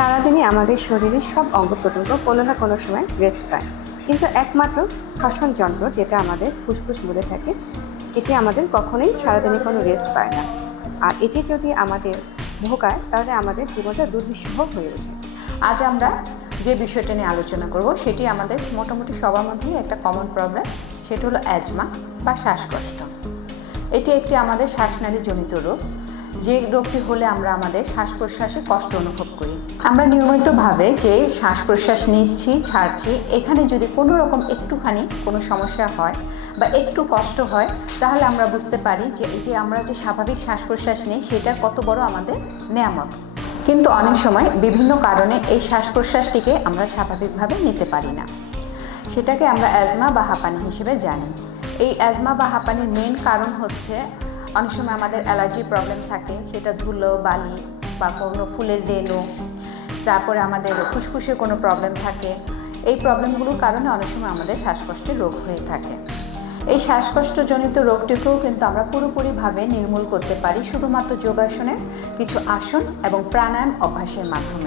সারাদিনে আমাদের শরীরের সব অঙ্গ প্রত্যঙ্গ কোনো না কোনো সময় রেস্ট পায়, কিন্তু একমাত্র শ্বসন যন্ত্র যেটা আমাদের ফুসফুস বলে থাকে, এটি আমাদের কখনোই সারাদিনে কোনো রেস্ট পায় না। আর এটি যদি আমাদের ভোগায় তাহলে আমাদের জীবনটা দুর্বিষহ হয়ে ওঠে। আজ আমরা যে বিষয়টা নিয়ে আলোচনা করব সেটি আমাদের মোটামুটি সবার মধ্যেই একটা কমন প্রবলেম, সেটা হলো অ্যাজমা বা শ্বাসকষ্ট। এটি একটি আমাদের শ্বাসনালীজনিত রোগ, যে রোগটি হলে আমরা আমাদের শ্বাস প্রশ্বাসে কষ্ট অনুভব করি। আমরা নিয়মিতভাবে যে শ্বাস প্রশ্বাস নিচ্ছি ছাড়ছি, এখানে যদি কোনো রকম একটুখানি কোনো সমস্যা হয় বা একটু কষ্ট হয়, তাহলে আমরা বুঝতে পারি যে এই যে আমরা যে স্বাভাবিক শ্বাস প্রশ্বাস নিই সেটার কত বড় আমাদের নেয়ামত। কিন্তু অনেক সময় বিভিন্ন কারণে এই শ্বাস প্রশ্বাসটিকে আমরা স্বাভাবিকভাবে নিতে পারি না, সেটাকে আমরা অ্যাজমা বা হাঁপানি হিসেবে জানি। এই অ্যাজমা বা হাঁপানির মেন কারণ হচ্ছে অনেক সময় আমাদের অ্যালার্জি প্রবলেম থাকে, সেটা ধুলো বালি বা কোনো ফুলের রেণু, তারপরে আমাদের ফুসফুসে কোনো প্রবলেম থাকে। এই প্রবলেমগুলোর কারণে অনেক সময় আমাদের শ্বাসকষ্টের রোগ হয়ে থাকে। এই শ্বাসকষ্টজনিত রোগটিকেও কিন্তু আমরা পুরোপুরিভাবে নির্মূল করতে পারি শুধুমাত্র যোগাসনের কিছু আসন এবং প্রাণায়াম অভ্যাসের মাধ্যমে।